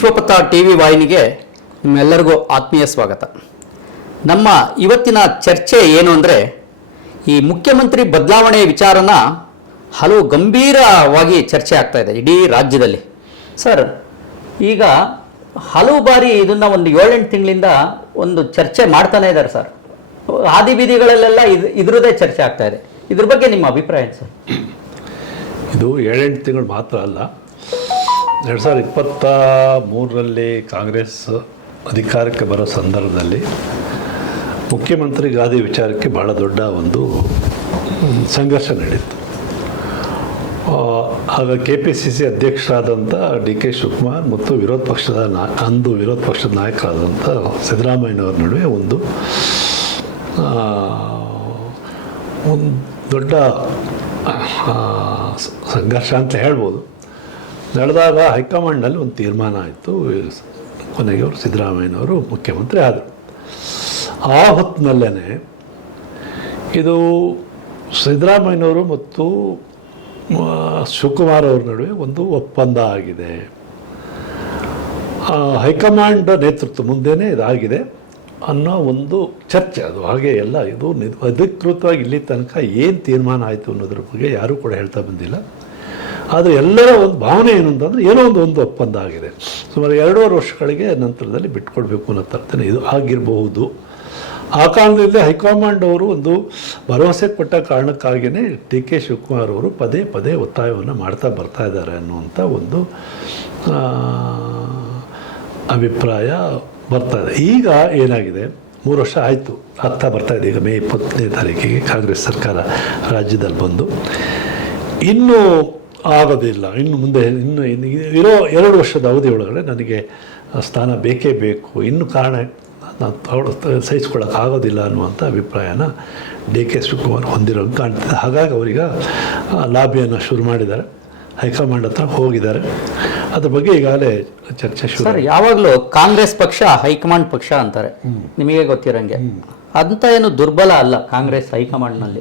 ವಿಶ್ವಪಥ TV ವಾಹಿನಿಗೆ ನಿಮ್ಮೆಲ್ಲರಿಗೂ ಆತ್ಮೀಯ ಸ್ವಾಗತ. ನಮ್ಮ ಇವತ್ತಿನ ಚರ್ಚೆ ಏನು ಅಂದರೆ, ಈ ಮುಖ್ಯಮಂತ್ರಿ ಬದಲಾವಣೆ ವಿಚಾರನ ಹಲವು ಗಂಭೀರವಾಗಿ ಚರ್ಚೆ ಆಗ್ತಾ ಇದೆ ಇಡೀ ರಾಜ್ಯದಲ್ಲಿ. ಸರ್, ಈಗ ಹಲವು ಬಾರಿ ಇದನ್ನು ಒಂದು 7-8 ತಿಂಗಳಿಂದ ಒಂದು ಚರ್ಚೆ ಮಾಡ್ತಾನೆ ಇದ್ದಾರೆ ಸರ್. ಹಾದಿ ಬೀದಿಗಳಲ್ಲೆಲ್ಲ ಇದ್ರದ್ದೇ ಚರ್ಚೆ ಆಗ್ತಾ ಇದೆ. ಇದ್ರ ಬಗ್ಗೆ ನಿಮ್ಮ ಅಭಿಪ್ರಾಯ ಸರ್? ಇದು 7-8 ತಿಂಗಳು ಮಾತ್ರ ಅಲ್ಲ, 2023ರಲ್ಲಿ ಕಾಂಗ್ರೆಸ್ ಅಧಿಕಾರಕ್ಕೆ ಬರೋ ಸಂದರ್ಭದಲ್ಲಿ ಮುಖ್ಯಮಂತ್ರಿ ಗಾದಿ ವಿಚಾರಕ್ಕೆ ಭಾಳ ದೊಡ್ಡ ಒಂದು ಸಂಘರ್ಷ ನಡೀತು. ಆಗ KPCC ಅಧ್ಯಕ್ಷರಾದಂಥ DK ಶಿವಕುಮಾರ್ ಮತ್ತು ವಿರೋಧ ಪಕ್ಷದ ನಾಯಕರಾದಂಥ ಸಿದ್ದರಾಮಯ್ಯನವ್ರ ನಡುವೆ ಒಂದು ದೊಡ್ಡ ಸಂಘರ್ಷ ಅಂತ ಹೇಳ್ಬೋದು. ನಡೆದಾಗ ಹೈಕಮಾಂಡ್ನಲ್ಲಿ ಒಂದು ತೀರ್ಮಾನ ಆಯಿತು. ಕೊನೆಗೆ ಅವರು ಸಿದ್ದರಾಮಯ್ಯನವರು ಮುಖ್ಯಮಂತ್ರಿ ಆದರು. ಆ ಹೊತ್ತಿನಲ್ಲೇ ಇದು ಸಿದ್ದರಾಮಯ್ಯನವರು ಮತ್ತು ಶಿವಕುಮಾರ್ ಅವ್ರ ನಡುವೆ ಒಂದು ಒಪ್ಪಂದ ಆಗಿದೆ. ಹೈಕಮಾಂಡ್ ನೇತೃತ್ವ ಮುಂದೆನೇ ಇದಾಗಿದೆ ಅನ್ನೋ ಒಂದು ಚರ್ಚೆ. ಅದು ಹಾಗೆ ಎಲ್ಲ ಇದು ಅಧಿಕೃತವಾಗಿ ಇಲ್ಲಿ ತನಕ ಏನು ತೀರ್ಮಾನ ಆಯಿತು ಅನ್ನೋದ್ರ ಬಗ್ಗೆ ಯಾರೂ ಕೂಡ ಹೇಳ್ತಾ ಬಂದಿಲ್ಲ. ಆದರೆ ಎಲ್ಲರ ಒಂದು ಭಾವನೆ ಏನು ಅಂತಂದರೆ ಏನೋ ಒಂದು ಒಪ್ಪಂದ ಆಗಿದೆ. ಸುಮಾರು 2.5 ವರ್ಷಗಳಿಗೆ ನಂತರದಲ್ಲಿ ಬಿಟ್ಕೊಡ್ಬೇಕು ಅನ್ನೋ ಥರನೇ ಇದು ಆಗಿರಬಹುದು. ಆ ಕಾರಣದಲ್ಲಿ ಹೈಕಮಾಂಡ್ ಅವರು ಒಂದು ಭರವಸೆ ಕೊಟ್ಟ ಕಾರಣಕ್ಕಾಗಿಯೇ DK ಶಿವಕುಮಾರ್ ಅವರು ಪದೇ ಪದೇ ಒತ್ತಾಯವನ್ನು ಮಾಡ್ತಾ ಬರ್ತಾ ಇದ್ದಾರೆ ಅನ್ನುವಂಥ ಒಂದು ಅಭಿಪ್ರಾಯ ಬರ್ತಾ ಇದೆ. ಈಗ ಏನಾಗಿದೆ, 3 ವರ್ಷ ಆಯಿತು, ಆಗ್ತಾ ಬರ್ತಾಯಿದೆ. ಈಗ ಮೇ 20ನೇ ತಾರೀಕಿಗೆ ಕಾಂಗ್ರೆಸ್ ಸರ್ಕಾರ ರಾಜ್ಯದಲ್ಲಿ ಬಂದು ಇನ್ನೂ ಆಗೋದಿಲ್ಲ. ಇನ್ನು ಮುಂದೆ ಇರೋ 2 ವರ್ಷದ ಅವಧಿ ಒಳಗಡೆ ನನಗೆ ಸ್ಥಾನ ಬೇಕೇ ಬೇಕು, ಇನ್ನು ಕಾರಣ ನಾನು ಸಹಿಸ್ಕೊಳ್ಳೋಕ್ಕಾಗೋದಿಲ್ಲ ಅನ್ನುವಂಥ ಅಭಿಪ್ರಾಯನ DK ಶಿವಕುಮಾರ್ ಹೊಂದಿರೋ ಕಾಣ್ತಿದೆ. ಹಾಗಾಗಿ ಅವರೀಗ ಲಾಬಿಯನ್ನು ಶುರು ಮಾಡಿದ್ದಾರೆ, ಹೈಕಮಾಂಡ್ ಹತ್ರ ಹೋಗಿದ್ದಾರೆ. ಅದ್ರ ಬಗ್ಗೆ ಈಗಾಗಲೇ ಚರ್ಚೆ ಶುರು. ಸರ್, ಯಾವಾಗಲೂ ಕಾಂಗ್ರೆಸ್ ಪಕ್ಷ ಹೈಕಮಾಂಡ್ ಪಕ್ಷ ಅಂತಾರೆ, ನಿಮಗೆ ಗೊತ್ತಿರಂಗೆ. ಅಂತ ಏನು ದುರ್ಬಲ ಅಲ್ಲ ಕಾಂಗ್ರೆಸ್ ಹೈಕಮಾಂಡ್ನಲ್ಲಿ.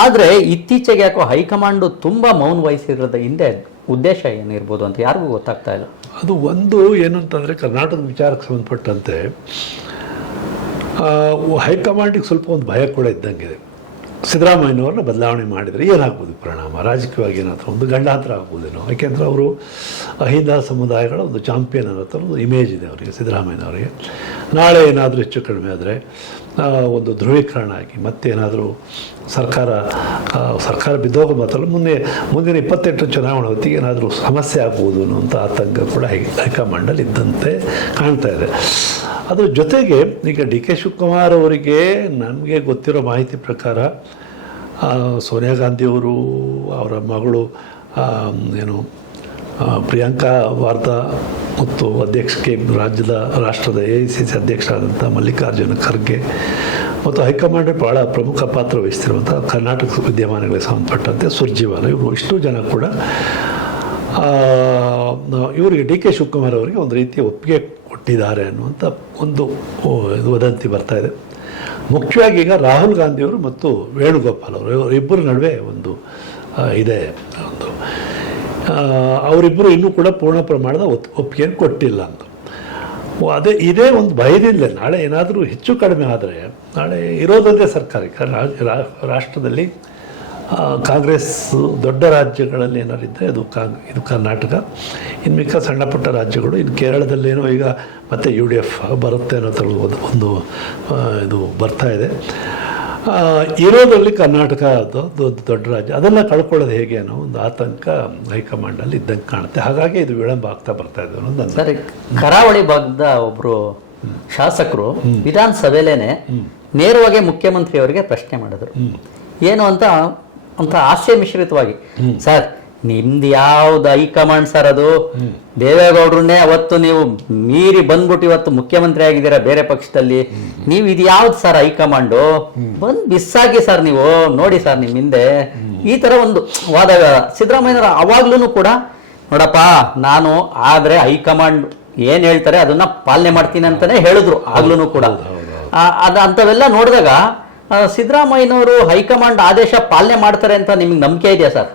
ಆದರೆ ಇತ್ತೀಚೆಗೆ ಯಾಕೋ ಹೈಕಮಾಂಡು ತುಂಬ ಮೌನ ವಹಿಸಿರೋದ ಹಿಂದೆ ಉದ್ದೇಶ ಏನಿರ್ಬೋದು ಅಂತ ಯಾರಿಗೂ ಗೊತ್ತಾಗ್ತಾ ಇಲ್ಲ. ಅದು ಒಂದು ಏನು ಅಂತಂದರೆ, ಕರ್ನಾಟಕದ ವಿಚಾರಕ್ಕೆ ಸಂಬಂಧಪಟ್ಟಂತೆ ಹೈಕಮಾಂಡಿಗೆ ಸ್ವಲ್ಪ ಒಂದು ಭಯ ಕೂಡ ಇದ್ದಂಗಿದೆ. ಸಿದ್ದರಾಮಯ್ಯನವ್ರನ್ನ ಬದಲಾವಣೆ ಮಾಡಿದರೆ ಏನಾಗ್ಬೋದು ಪರಿಣಾಮ, ರಾಜಕೀಯವಾಗಿ ಏನಾದರೂ ಒಂದು ಗಂಡಾಂತರ ಆಗ್ಬೋದೇನೋ. ಯಾಕೆಂದರೆ ಅವರು ಅಹಿಂದ ಸಮುದಾಯಗಳ ಒಂದು ಚಾಂಪಿಯನ್ ಅನ್ನೋ ಥರ ಒಂದು ಇಮೇಜ್ ಇದೆ ಅವರಿಗೆ, ಸಿದ್ದರಾಮಯ್ಯನವರಿಗೆ. ನಾಳೆ ಏನಾದರೂ ಹೆಚ್ಚು ಕಡಿಮೆ ಆದರೆ ಒಂದು ಧ್ರುವೀಕರಣ ಆಗಿ ಮತ್ತೇನಾದರೂ ಸರ್ಕಾರ ಬಿದ್ದೋಗೋ ಮಾತ್ರಲ್ಲ, ಮುಂದಿನ 28 ಚುನಾವಣೆ ಹೊತ್ತಿಗೆ ಏನಾದರೂ ಸಮಸ್ಯೆ ಆಗ್ಬೋದು ಅನ್ನುವಂಥ ಆತಂಕ ಕೂಡ ಹೈಕಮಾಂಡಲ್ಲಿ ಇದ್ದಂತೆ ಕಾಣ್ತಾ ಇದೆ. ಅದ್ರ ಜೊತೆಗೆ ಈಗ DK ಶಿವಕುಮಾರ್ ಅವರಿಗೆ ನಮಗೆ ಗೊತ್ತಿರೋ ಮಾಹಿತಿ ಪ್ರಕಾರ ಸೋನಿಯಾ ಗಾಂಧಿಯವರು, ಅವರ ಮಗಳು ಪ್ರಿಯಾಂಕಾ ವಾರ್ದಾ ಮತ್ತು ರಾಷ್ಟ್ರದ AICC ಅಧ್ಯಕ್ಷರಾದಂಥ ಮಲ್ಲಿಕಾರ್ಜುನ ಖರ್ಗೆ ಮತ್ತು ಹೈಕಮಾಂಡ್ ಭಾಳ ಪ್ರಮುಖ ಪಾತ್ರ ವಹಿಸ್ತಿರುವಂಥ ಕರ್ನಾಟಕ ವಿದ್ಯಮಾನಗಳಿಗೆ ಸಂಬಂಧಪಟ್ಟಂತೆ ಸುರ್ಜಿವಾಲ, ಇವರು ಇಷ್ಟು ಜನ ಕೂಡ ಇವರಿಗೆ DK ಶಿವಕುಮಾರ್ ಅವರಿಗೆ ಒಂದು ರೀತಿಯ ಒಪ್ಪಿಗೆ ಕೊಟ್ಟಿದ್ದಾರೆ ಅನ್ನುವಂಥ ಒಂದು ವದಂತಿ ಬರ್ತಾ ಇದೆ. ಮುಖ್ಯವಾಗಿ ಈಗ ರಾಹುಲ್ ಗಾಂಧಿಯವರು ಮತ್ತು ವೇಣುಗೋಪಾಲ್ ಅವರು ಇಬ್ಬರ ನಡುವೆ ಒಂದು ಇದೆ. ಒಂದು ಅವರಿಬ್ಬರು ಇನ್ನೂ ಕೂಡ ಪೂರ್ಣ ಪ್ರಮಾಣದ ಒಪ್ಪಿಗೆಯನ್ನು ಕೊಟ್ಟಿಲ್ಲ ಅಂತ. ಇದೇ ಒಂದು ಭಯದಿಂದ ನಾಳೆ ಏನಾದರೂ ಹೆಚ್ಚು ಕಡಿಮೆ ಆದರೆ ನಾಳೆ ಇರೋದೊಂದೇ ಸರ್ಕಾರಕ್ಕೆ ರಾಷ್ಟ್ರದಲ್ಲಿ ಕಾಂಗ್ರೆಸ್ ದೊಡ್ಡ ರಾಜ್ಯಗಳಲ್ಲಿ ಏನಾರಿದ್ದರೆ ಇದು ಕರ್ನಾಟಕ, ಇನ್ನು ಮಿಕ್ಕ ಸಣ್ಣ ಪುಟ್ಟ ರಾಜ್ಯಗಳು, ಇನ್ನು ಕೇರಳದಲ್ಲೇನೋ ಈಗ ಮತ್ತೆ UDF ಬರುತ್ತೆ ಅನ್ನೋ ಥರ ಒಂದು ಇದು ಬರ್ತಾ ಇದೆ. ಇರೋದ್ರಲ್ಲಿ ಕರ್ನಾಟಕ ದೊಡ್ಡ ರಾಜ್ಯ, ಅದೆಲ್ಲ ಕಳ್ಕೊಳ್ಳೋದು ಹೇಗೆ ಅನ್ನೋ ಒಂದು ಆತಂಕ ಹೈಕಮಾಂಡಲ್ಲಿ ಇದ್ದಂಗೆ ಕಾಣುತ್ತೆ. ಹಾಗಾಗಿ ಇದು ವಿಳಂಬ ಆಗ್ತಾ ಬರ್ತಾ ಇದೆ ಅನ್ನೋದು. ಸರಿ, ಕರಾವಳಿ ಭಾಗದ ಒಬ್ಬರು ಶಾಸಕರು ವಿಧಾನಸಭೆಲೇನೆ ನೇರವಾಗಿ ಮುಖ್ಯಮಂತ್ರಿ ಅವರಿಗೆ ಪ್ರಶ್ನೆ ಮಾಡಿದ್ರು. ಏನು ಅಂತ ಹಾಸ್ಯ ಮಿಶ್ರಿತವಾಗಿ, ಸರ್ ನಿಮ್ದು ಯಾವ್ದು ಹೈಕಮಾಂಡ್ ಸರ್, ಅದು ದೇವೇಗೌಡ್ರನ್ನೇ ಅವತ್ತು ನೀವು ಮೀರಿ ಬಂದ್ಬಿಟ್ಟು ಇವತ್ತು ಮುಖ್ಯಮಂತ್ರಿ ಆಗಿದ್ದೀರಾ ಬೇರೆ ಪಕ್ಷದಲ್ಲಿ, ನೀವು ಇದು ಯಾವ್ದು ಸರ್ ಹೈಕಮಾಂಡು, ಬಂದು ಬಿಸ್ಸಾಗಿ ಸರ್ ನೀವು ನೋಡಿ ಸರ್ ನಿಮ್ಮ ಹಿಂದೆ, ಈ ತರ ಒಂದು ವಾದ. ಸಿದ್ದರಾಮಯ್ಯನವರು ಅವಾಗ್ಲೂ ಕೂಡ ನೋಡಪ್ಪ ನಾನು ಆದ್ರೆ ಹೈಕಮಾಂಡ್ ಏನ್ ಹೇಳ್ತಾರೆ ಅದನ್ನ ಪಾಲನೆ ಮಾಡ್ತೀನಿ ಅಂತಾನೆ ಹೇಳಿದ್ರು ಆಗ್ಲೂ ಕೂಡ. ಅಂತವೆಲ್ಲ ನೋಡಿದಾಗ ಸಿದ್ದರಾಮಯ್ಯನವರು ಹೈಕಮಾಂಡ್ ಆದೇಶ ಪಾಲನೆ ಮಾಡ್ತಾರೆ ಅಂತ ನಿಮ್ಗೆ ನಂಬಿಕೆ ಇದೆಯಾ ಸರ್?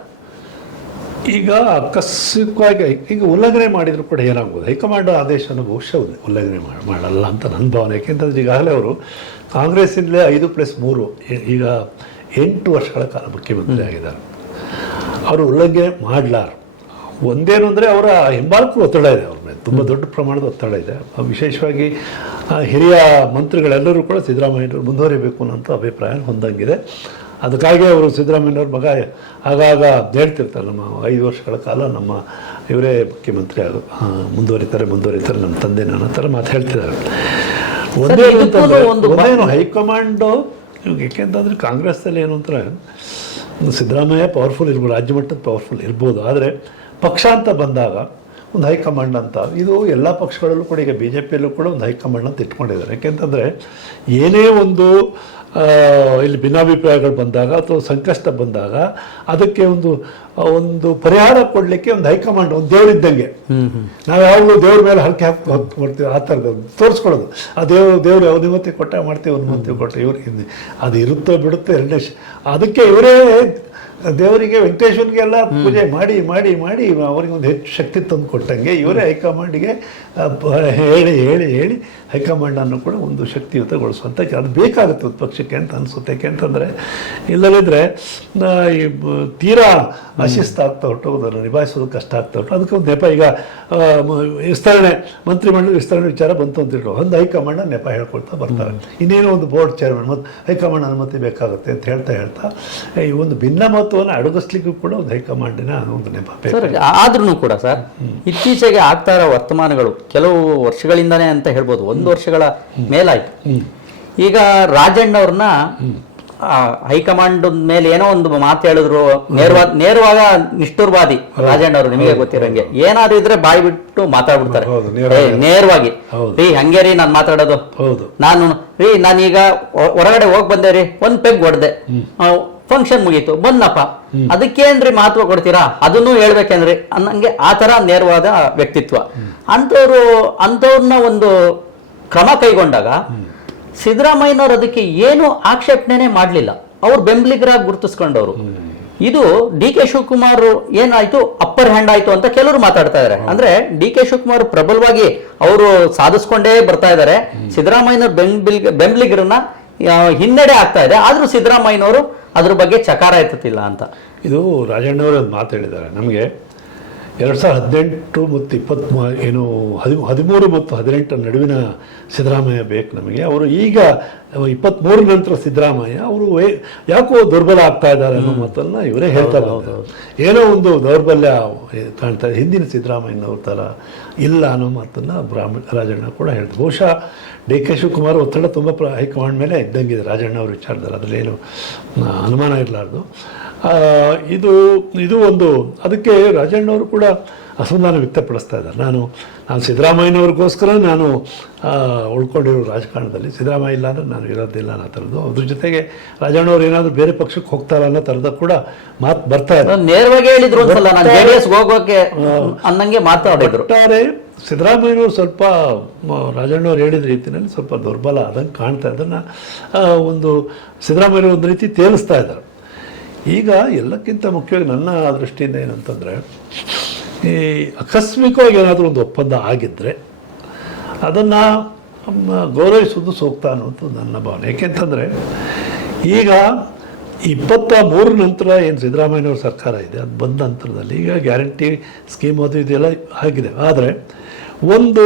ಈಗ ಆಕಸ್ಮಿಕವಾಗಿ ಈಗ ಉಲ್ಲಂಘನೆ ಮಾಡಿದ್ರು ಕೂಡ ಏನಾಗ್ಬೋದು, ಹೈಕಮಾಂಡ್ ಆದೇಶವನ್ನು ಬಹುಶಃ ಉಲ್ಲಂಘನೆ ಮಾಡಲ್ಲ ಅಂತ ನನ್ನ ಭಾವನೆ. ಯಾಕೆಂತಂದ್ರೆ ಈಗಾಗಲೇ ಅವರು ಕಾಂಗ್ರೆಸ್ಸಿಂದಲೇ 5+3 ಈಗ 8 ವರ್ಷಗಳ ಕಾಲ ಮುಖ್ಯಮಂತ್ರಿ ಆಗಿದ್ದಾರೆ. ಅವರು ಉಲ್ಲಂಘನೆ ಮಾಡಲಾರ. ಒಂದೇನು ಅಂದರೆ ಅವರ ಹಿಂಬಾಲಕರು ಒತ್ತಡ ಇದೆ, ಅವ್ರ ಮೇಲೆ ತುಂಬ ದೊಡ್ಡ ಪ್ರಮಾಣದ ಒತ್ತಡ ಇದೆ. ವಿಶೇಷವಾಗಿ ಹಿರಿಯ ಮಂತ್ರಿಗಳೆಲ್ಲರೂ ಕೂಡ ಸಿದ್ದರಾಮಯ್ಯನವರು ಮುಂದುವರಿಬೇಕು ಅನ್ನೋಂಥ ಅಭಿಪ್ರಾಯ ಹೊಂದಂಗಿದೆ. ಅದಕ್ಕಾಗಿ ಅವರು ಸಿದ್ದರಾಮಯ್ಯನವ್ರ ಮಗ ಆಗಾಗ ಹೇಳ್ತಿರ್ತಾರೆ, ನಮ್ಮ 5 ವರ್ಷಗಳ ಕಾಲ ನಮ್ಮ ಇವರೇ ಮುಖ್ಯಮಂತ್ರಿ ಮುಂದುವರಿತಾರೆ ನಮ್ಮ ತಂದೆ ನನ್ನ ಥರ ಮಾತು ಹೇಳ್ತಿದ್ದಾರೆ. ಒಂದೇನು ಹೈಕಮಾಂಡು, ಏಕೆಂತಂದರೆ ಕಾಂಗ್ರೆಸ್ಸಲ್ಲಿ ಏನು ಅಂತಾರೆ, ಸಿದ್ದರಾಮಯ್ಯ ಪವರ್ಫುಲ್ ಇರ್ಬೋದು, ರಾಜ್ಯ ಮಟ್ಟದ ಪವರ್ಫುಲ್ ಇರ್ಬೋದು, ಆದರೆ ಪಕ್ಷ ಅಂತ ಬಂದಾಗ ಒಂದು ಹೈಕಮಾಂಡ್ ಅಂತ, ಇದು ಎಲ್ಲ ಪಕ್ಷಗಳಲ್ಲೂ ಕೂಡ, ಈಗ BJPಯಲ್ಲೂ ಕೂಡ ಒಂದು ಹೈಕಮಾಂಡ್ ಅಂತ ಇಟ್ಕೊಂಡಿದ್ದಾರೆ. ಯಾಕೆಂತಂದರೆ ಏನೇ ಒಂದು ಇಲ್ಲಿ ಭಿನ್ನಾಭಿಪ್ರಾಯಗಳು ಬಂದಾಗ ಅಥವಾ ಸಂಕಷ್ಟ ಬಂದಾಗ ಅದಕ್ಕೆ ಒಂದು ಪರಿಹಾರ ಕೊಡಲಿಕ್ಕೆ ಒಂದು ಹೈಕಮಾಂಡ್, ಒಂದು ದೇವರಿದ್ದಂಗೆ. ನಾವು ಯಾವಾಗಲೂ ದೇವ್ರ ಮೇಲೆ ಹರಕೆ ಹಾಕ್ಕೊಡ್ತೀವಿ, ಆ ಥರದ ತೋರಿಸ್ಕೊಳ್ಳೋದು. ಆ ದೇವ್ರು ಅನುಮತಿ ಕೊಟ್ಟ ಮಾಡ್ತೀವಿ, ಅನುಮತಿ ಕೊಟ್ಟ ಇವ್ರಿಗೆ ಅದು ಇರುತ್ತೋ ಬಿಡುತ್ತೋ ಎರಡನೇ ಅದಕ್ಕೆ ಇವರೇ ದೇವರಿಗೆ ವೆಂಕಟೇಶ್ವರನಿಗೆಲ್ಲ ಪೂಜೆ ಮಾಡಿ ಮಾಡಿ ಮಾಡಿ ಅವರಿಗೆ ಒಂದು ಹೆಚ್ಚು ಶಕ್ತಿ ತಂದು ಕೊಟ್ಟಂಗೆ ಇವರೇ ಹೈಕಮಾಂಡಿಗೆ ಹೇಳಿ ಹೇಳಿ ಹೇಳಿ ಹೈಕಮಾಂಡನ್ನು ಕೂಡ ಒಂದು ಶಕ್ತಿಯುತಗೊಳಿಸುವಂಥ ಅದು ಬೇಕಾಗುತ್ತೆ ಒಂದು ಪಕ್ಷಕ್ಕೆ ಅಂತ ಅನಿಸುತ್ತೆ. ಯಾಕೆಂತಂದರೆ ಇಲ್ಲದಿದ್ದರೆ ಈ ತೀರಾ ಅಶಿಸ್ತಾಗ್ತಾ ಹೊರಟು ಅದನ್ನು ನಿಭಾಯಿಸೋದು ಕಷ್ಟ ಆಗ್ತಾ ಹೊರಟು. ಅದಕ್ಕೆ ಒಂದು ನೆಪ, ಈಗ ವಿಸ್ತರಣೆ, ಮಂತ್ರಿಮಂಡಲ ವಿಸ್ತರಣೆ ವಿಚಾರ ಬಂತು ಅಂತ ಇಟ್ಟು ಒಂದು ಹೈಕಮಾಂಡ್ ನೆಪ ಹೇಳ್ಕೊಳ್ತಾ ಬರ್ತಾರೆ. ಇನ್ನೇನೋ ಒಂದು ಬೋರ್ಡ್ ಚೇರ್ಮನ್ ಮತ್ತು ಹೈಕಮಾಂಡ್ ಅನುಮತಿ ಬೇಕಾಗುತ್ತೆ ಅಂತ ಹೇಳ್ತಾ ಈ ಒಂದು ಭಿನ್ನ ಮಹತ್ವವನ್ನು ಅಡಗಿಸ್ಲಿಕ್ಕೂ ಕೂಡ ಒಂದು ಹೈಕಮಾಂಡಿನ ಒಂದು ನೆಪ ಸರ್. ಆದ್ರೂ ಕೂಡ ಸರ್, ಇತ್ತೀಚೆಗೆ ಆಗ್ತಾ ಇರೋ ವರ್ತಮಾನಗಳು ಕೆಲವು ವರ್ಷಗಳಿಂದಾನೇ ಅಂತ ಹೇಳ್ಬೋದು, 1 ವರ್ಷಗಳ ಮೇಲಾಯ್ತು. ಈಗ ರಾಜಣ್ಣವ್ರನ್ನ ಹೈಕಮಾಂಡ್ ಮೇಲೆ ಏನೋ ಒಂದು ಮಾತು ಹೇಳಿದ್ರು, ನೇರವಾಗ ನಿಷ್ಠುರವಾದಿ ರಾಜಣ್ಣವ್ರು, ನಿಮಗೆ ಗೊತ್ತಿರಂಗೆ ಏನಾದ್ರು ಇದ್ರೆ ಬಾಯಿ ಬಿಟ್ಟು ಮಾತಾಡ್ಬಿಡ್ತಾರೆ ನೇರವಾಗಿ. ರೀ ಹಂಗೆ ರೀ ನಾನು ಮಾತಾಡೋದು, ನಾನೀಗ ಹೊರಗಡೆ ಹೋಗಿ ಬಂದೆ ರೀ, ಒಂದ್ ಪೆಗ್ ಹೊಡೆದೆ, ಫಂಕ್ಷನ್ ಮುಗೀತು, ಬಂದಪ್ಪ, ಅದಕ್ಕೇನ್ರಿ ಮಹತ್ವ ಕೊಡ್ತೀರಾ, ಅದನ್ನು ಹೇಳ್ಬೇಕೇನ್ರಿ ಅನ್ನಂಗೆ ಆ ತರ ನೇರವಾದ ವ್ಯಕ್ತಿತ್ವ. ಅಂಥವ್ರನ್ನ ಒಂದು ಕ್ರಮ ಕೈಗೊಂಡಾಗ ಸಿದ್ದರಾಮಯ್ಯನವ್ರು ಅದಕ್ಕೆ ಏನು ಆಕ್ಷೇಪಣೆನೇ ಮಾಡಲಿಲ್ಲ, ಅವ್ರು ಬೆಂಬಲಿಗರಾಗಿ ಗುರುತಿಸ್ಕೊಂಡವ್ರು. ಇದು DK ಶಿವಕುಮಾರ್ ಏನಾಯ್ತು, ಅಪ್ಪರ್ ಹ್ಯಾಂಡ್ ಆಯ್ತು ಅಂತ ಕೆಲವರು ಮಾತಾಡ್ತಾ ಇದ್ದಾರೆ. ಅಂದ್ರೆ DK ಶಿವಕುಮಾರ್ ಪ್ರಬಲವಾಗಿ ಅವರು ಸಾಧಿಸ್ಕೊಂಡೇ ಬರ್ತಾ ಇದ್ದಾರೆ, ಸಿದ್ದರಾಮಯ್ಯನವ್ರ ಬೆಂಬಲಿಗರನ್ನ ಹಿನ್ನಡೆ ಆಗ್ತಾ ಇದೆ. ಆದ್ರೂ ಸಿದ್ದರಾಮಯ್ಯನವರು ಅದ್ರ ಬಗ್ಗೆ ಚಕಾರ ಎತ್ತುತ್ತಿಲ್ಲ ಅಂತ. ಇದು ರಾಜಣ್ಣವರು ಒಂದು ಮಾತು ಹೇಳಿದ್ದಾರೆ ನಮಗೆ. 2018 ಮತ್ತು 13 ಮತ್ತು 18 ನಡುವಿನ ಸಿದ್ದರಾಮಯ್ಯ ಬೇಕು ನಮಗೆ. ಅವರು ಈಗ 23 ನಂತರ ಸಿದ್ದರಾಮಯ್ಯ ಅವರು ಯಾಕೋ ದುರ್ಬಲ ಆಗ್ತಾ ಇದ್ದಾರೆ ಅನ್ನೋ ಮಾತನ್ನು ಇವರೇ ಹೇಳ್ತಾ ಇದ್ದಾರೆ. ಏನೋ ಒಂದು ದೌರ್ಬಲ್ಯ ಕಾಣ್ತಾ ಇದೆ, ಹಿಂದಿನ ಸಿದ್ದರಾಮಯ್ಯನವ್ರ ಥರ ಇಲ್ಲ ಅನ್ನೋ ಮಾತನ್ನು ರಾಜಣ್ಣ ಕೂಡ ಹೇಳ್ತಾರೆ. ಬಹುಶಃ DK ಶಿವಕುಮಾರ್ ಒತ್ತಡ ತುಂಬ ಹೈಕಮಾಂಡ್ ಮೇಲೆ ಇದ್ದಂಗಿದೆ ರಾಜಣ್ಣ ಅವ್ರ ವಿಚಾರದಲ್ಲಿ, ಅದರಲ್ಲೇನು ಅನುಮಾನ ಇರಲಾರ್ದು. ಇದು ಒಂದು, ಅದಕ್ಕೆ ರಾಜಣ್ಣವರು ಕೂಡ ಅಸಮಾಧಾನ ವ್ಯಕ್ತಪಡಿಸ್ತಾ ಇದ್ದಾರೆ. ನಾನು ಸಿದ್ದರಾಮಯ್ಯನವ್ರಿಗೋಸ್ಕರ ನಾನು ಉಳ್ಕೊಂಡಿರೋ ರಾಜಕಾರಣದಲ್ಲಿ, ಸಿದ್ದರಾಮಯ್ಯ ಇಲ್ಲ ಅಂದರೆ ನಾನು ಇರೋದಿಲ್ಲ ಅನ್ನೋ ಥರದ್ದು. ಅದ್ರ ಜೊತೆಗೆ ರಾಜಣ್ಣವ್ರು ಏನಾದರೂ ಬೇರೆ ಪಕ್ಷಕ್ಕೆ ಹೋಗ್ತಾರ ಅನ್ನೋ ಥರದ ಕೂಡ ಮಾತು ಬರ್ತಾ ಇದೆ. ನೇರವಾಗಿ ಹೇಳಿದ್ರು, ಹೋಗೋಕೆ ಅನ್ನಂಗೆ ಮಾತಾಡಿದ್ರು. ಒಟ್ಟಾರೆ ಸಿದ್ದರಾಮಯ್ಯನವರು ಸ್ವಲ್ಪ ರಾಜಣ್ಣವ್ರು ಹೇಳಿದ ರೀತಿಯಲ್ಲಿ ಸ್ವಲ್ಪ ದುರ್ಬಲ ಆದಂಗೆ ಕಾಣ್ತಾ ಇದನ್ನು ಒಂದು ಸಿದ್ದರಾಮಯ್ಯನವರು ಒಂದು ರೀತಿ ತೇಲಿಸ್ತಾ ಇದ್ದಾರೆ. ಈಗ ಎಲ್ಲಕ್ಕಿಂತ ಮುಖ್ಯವಾಗಿ ನನ್ನ ದೃಷ್ಟಿಯಿಂದ ಏನಂತಂದರೆ, ಈ ಆಕಸ್ಮಿಕವಾಗಿ ಏನಾದರೂ ಒಂದು ಒಪ್ಪಂದ ಆಗಿದ್ದರೆ ಅದನ್ನು ಗೌರವಿಸೋದು ಸೂಕ್ತ ಅನ್ನೋದು ನನ್ನ ಭಾವನೆ. ಏಕೆಂತಂದರೆ ಈಗ 23 ನಂತರ ಏನು ಸಿದ್ದರಾಮಯ್ಯನವ್ರ ಸರ್ಕಾರ ಇದೆ, ಅದು ಬಂದ ನಂತರದಲ್ಲಿ ಈಗ ಗ್ಯಾರಂಟಿ ಸ್ಕೀಮ್ ಅದು ಇದೆಲ್ಲ ಆಗಿದೆ. ಆದರೆ ಒಂದು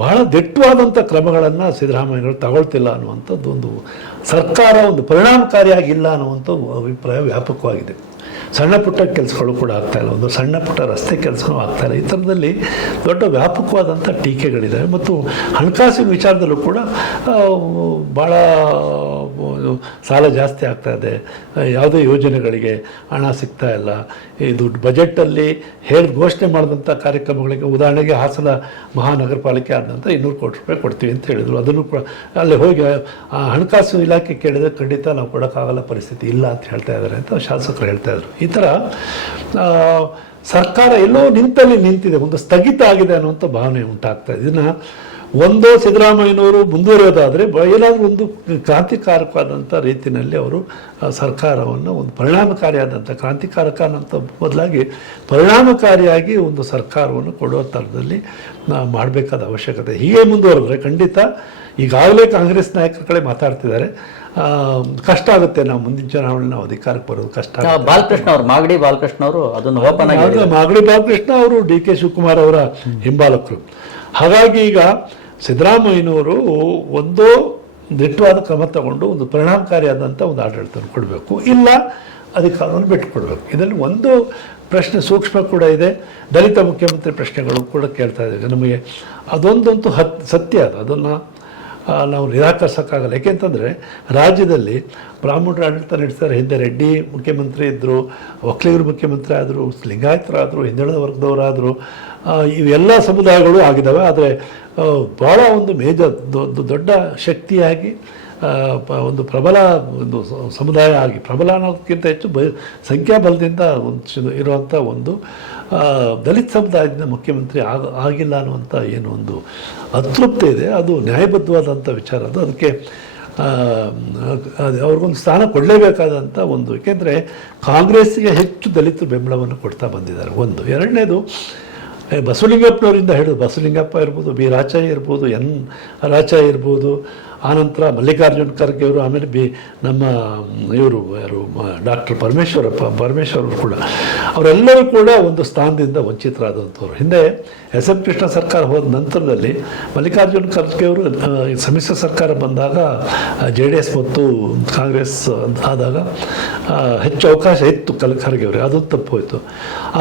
ಬಹಳ ದಿಟ್ಟವಾದಂಥ ಕ್ರಮಗಳನ್ನು ಸಿದ್ದರಾಮಯ್ಯನವರು ತಗೊಳ್ತಿಲ್ಲ ಅನ್ನುವಂಥದ್ದು ಒಂದು ಸರ್ಕಾರ ಒಂದು ಪರಿಣಾಮಕಾರಿಯಾಗಿಲ್ಲ ಅನ್ನುವಂಥ ಅಭಿಪ್ರಾಯ ವ್ಯಾಪಕವಾಗಿದೆ. ಸಣ್ಣ ಪುಟ್ಟ ಕೆಲಸಗಳು ಕೂಡ ಆಗ್ತಾಯಿಲ್ಲ, ಒಂದು ಸಣ್ಣ ಪುಟ್ಟ ರಸ್ತೆ ಕೆಲಸನೂ ಆಗ್ತಾಯಿಲ್ಲ. ಈ ಥರದಲ್ಲಿ ದೊಡ್ಡ ವ್ಯಾಪಕವಾದಂಥ ಟೀಕೆಗಳಿದೆ. ಮತ್ತು ಹಣಕಾಸಿನ ವಿಚಾರದಲ್ಲೂ ಕೂಡ ಭಾಳ ಸಾಲ ಜಾಸ್ತಿ ಆಗ್ತಾ ಇದೆ, ಯಾವುದೇ ಯೋಜನೆಗಳಿಗೆ ಹಣ ಸಿಗ್ತಾ ಇಲ್ಲ. ಇದು ಬಜೆಟಲ್ಲಿ ಘೋಷಣೆ ಮಾಡಿದಂಥ ಕಾರ್ಯಕ್ರಮಗಳಿಗೆ, ಉದಾಹರಣೆಗೆ ಹಾಸನ ಮಹಾನಗರ ಪಾಲಿಕೆ ಆದಂಥ 200 ಕೋಟಿ ರೂಪಾಯಿ ಕೊಡ್ತೀವಿ ಅಂತ ಹೇಳಿದರು. ಅದನ್ನು ಕೂಡ ಅಲ್ಲಿ ಹೋಗಿ ಹಣಕಾಸು ಇಲಾಖೆ ಕೇಳಿದರೆ ಖಂಡಿತ ನಾವು ಕೊಡೋಕ್ಕಾಗಲ್ಲ, ಪರಿಸ್ಥಿತಿ ಇಲ್ಲ ಅಂತ ಹೇಳ್ತಾ ಇದ್ದಾರೆ ಅಂತ ಶಾಸಕರು ಹೇಳ್ತಾ ಇದ್ರು. ಈ ಥರ ಸರ್ಕಾರ ಎಲ್ಲೋ ನಿಂತಲ್ಲಿ ನಿಂತಿದೆ, ಒಂದು ಸ್ಥಗಿತ ಆಗಿದೆ ಅನ್ನುವಂಥ ಭಾವನೆ ಉಂಟಾಗ್ತಾ ಇದೆ. ಇದನ್ನ ಒಂದು ಸಿದ್ದರಾಮಯ್ಯನವರು ಮುಂದುವರಿಯೋದಾದರೆ ಏನಾದರೂ ಒಂದು ಕ್ರಾಂತಿಕಾರಕವಾದಂಥ ರೀತಿಯಲ್ಲಿ ಅವರು ಸರ್ಕಾರವನ್ನು ಒಂದು ಪರಿಣಾಮಕಾರಿಯಾದಂಥ ಕ್ರಾಂತಿಕಾರಕ ಅನ್ನೋಂಥ ಬದಲಾಗಿ ಪರಿಣಾಮಕಾರಿಯಾಗಿ ಒಂದು ಸರ್ಕಾರವನ್ನು ಕೊಡುವ ಥರದಲ್ಲಿ ಮಾಡಬೇಕಾದ ಅವಶ್ಯಕತೆ. ಹೀಗೆ ಮುಂದುವರೆದ್ರೆ ಖಂಡಿತ ಈಗಾಗಲೇ ಕಾಂಗ್ರೆಸ್ ನಾಯಕರ ಕಡೆ ಮಾತಾಡ್ತಿದ್ದಾರೆ, ಕಷ್ಟ ಆಗುತ್ತೆ, ನಾವು ಮುಂದಿನ ಚುನಾವಣೆ ನಾವು ಅಧಿಕಾರಕ್ಕೆ ಬರೋದು ಕಷ್ಟ ಆಗುತ್ತೆ. ಬಾಲಕೃಷ್ಣ ಅವರು, ಮಾಗಡಿ ಬಾಲಕೃಷ್ಣ ಅವರು ಅದನ್ನು ಓಪನ್ ಆಗಿ, ಮಾಗಡಿ ಬಾಲಕೃಷ್ಣ ಅವರು ಡಿ.ಕೆ. ಶಿವಕುಮಾರ್ ಅವರ ಹಿಂಬಾಲಕರು. ಹಾಗಾಗಿ ಈಗ ಸಿದ್ದರಾಮಯ್ಯನವರು ಒಂದು ದಿಟ್ಟವಾದ ಕ್ರಮ ತಗೊಂಡು ಒಂದು ಪರಿಣಾಮಕಾರಿಯಾದಂಥ ಒಂದು ಆಡಳಿತವನ್ನು ಕೊಡಬೇಕು, ಇಲ್ಲ ಅಧಿಕಾರವನ್ನು ಬಿಟ್ಟುಕೊಡ್ಬೇಕು. ಇದರಲ್ಲಿ ಒಂದು ಪ್ರಶ್ನೆ ಸೂಕ್ಷ್ಮ ಕೂಡ ಇದೆ. ದಲಿತ ಮುಖ್ಯಮಂತ್ರಿ ಪ್ರಶ್ನೆಗಳು ಕೂಡ ಕೇಳ್ತಾ ಇದ್ದಾರೆ ನಮಗೆ. ಅದೊಂದಂತೂ ಸತ್ಯ, ಅದನ್ನು ನಾವು ನಿರಾಕರಿಸೋಕ್ಕಾಗಲ್ಲ. ಯಾಕೆಂತಂದರೆ ರಾಜ್ಯದಲ್ಲಿ ಬ್ರಾಹ್ಮಣರ ಆಡಳಿತ ನಡೆಸ್ತಾರೆ. ಹಿಂದೆ ರೆಡ್ಡಿ ಮುಖ್ಯಮಂತ್ರಿ ಇದ್ದರು, ಒಕ್ಕಲಿಗರು ಮುಖ್ಯಮಂತ್ರಿ ಆದರು, ಲಿಂಗಾಯತರಾದರು, ಹಿಂದುಳಿದ ವರ್ಗದವರಾದರು, ಇವೆಲ್ಲ ಸಮುದಾಯಗಳು ಆಗಿದ್ದಾವೆ. ಆದರೆ ಭಾಳ ಒಂದು ದೊಡ್ಡ ಶಕ್ತಿಯಾಗಿ ಒಂದು ಪ್ರಬಲ ಒಂದು ಸಮುದಾಯ ಆಗಿ, ಪ್ರಬಲ ಅನ್ನೋದಕ್ಕಿಂತ ಹೆಚ್ಚು ಸಂಖ್ಯಾಬಲದಿಂದ ಇರುವಂಥ ಒಂದು ದಲಿತ ಸಮುದಾಯದಿಂದ ಮುಖ್ಯಮಂತ್ರಿ ಆಗಿಲ್ಲ ಅನ್ನುವಂಥ ಏನು ಒಂದು ಅತೃಪ್ತಿ ಇದೆ, ಅದು ನ್ಯಾಯಬದ್ಧವಾದಂಥ ವಿಚಾರ. ಅದು ಅದಕ್ಕೆ ಅವ್ರಿಗೊಂದು ಸ್ಥಾನ ಕೊಡಲೇಬೇಕಾದಂಥ ಒಂದು, ಏಕೆಂದರೆ ಕಾಂಗ್ರೆಸ್ಸಿಗೆ ಹೆಚ್ಚು ದಲಿತರು ಬೆಂಬಲವನ್ನು ಕೊಡ್ತಾ ಬಂದಿದ್ದಾರೆ. ಒಂದು. ಎರಡನೇದು, ಬಸವಲಿಂಗಪ್ಪನವರಿಂದ ಹಿಡಿದು ಬಸವಲಿಂಗಪ್ಪ ಇರ್ಬೋದು, ಬಿ ರಾಚಾಯಿ ಇರ್ಬೋದು, ಎನ್ ರಾಚಾಯಿ ಇರ್ಬೋದು, ಆನಂತರ ಮಲ್ಲಿಕಾರ್ಜುನ್ ಖರ್ಗೆ ಅವರು, ಆಮೇಲೆ ನಮ್ಮ ಇವರು ಯಾರು ಡಾಕ್ಟರ್ ಪರಮೇಶ್ವರರು ಕೂಡ, ಅವರೆಲ್ಲರೂ ಕೂಡ ಒಂದು ಸ್ಥಾನದಿಂದ ವಂಚಿತರಾದಂಥವ್ರು. ಹಿಂದೆ ಎಸ್ ಎಂ ಕೃಷ್ಣ ಸರ್ಕಾರ ಹೋದ ನಂತರದಲ್ಲಿ ಮಲ್ಲಿಕಾರ್ಜುನ್ ಖರ್ಗೆ ಅವರು ಸಮ್ಮಿಶ್ರ ಸರ್ಕಾರ ಬಂದಾಗ JDS ಮತ್ತು ಕಾಂಗ್ರೆಸ್ ಆದಾಗ ಹೆಚ್ಚು ಅವಕಾಶ ಇತ್ತು ಖರ್ಗೆ ಅವರಿಗೆ, ಅದು ತಪ್ಪು ಹೋಯಿತು.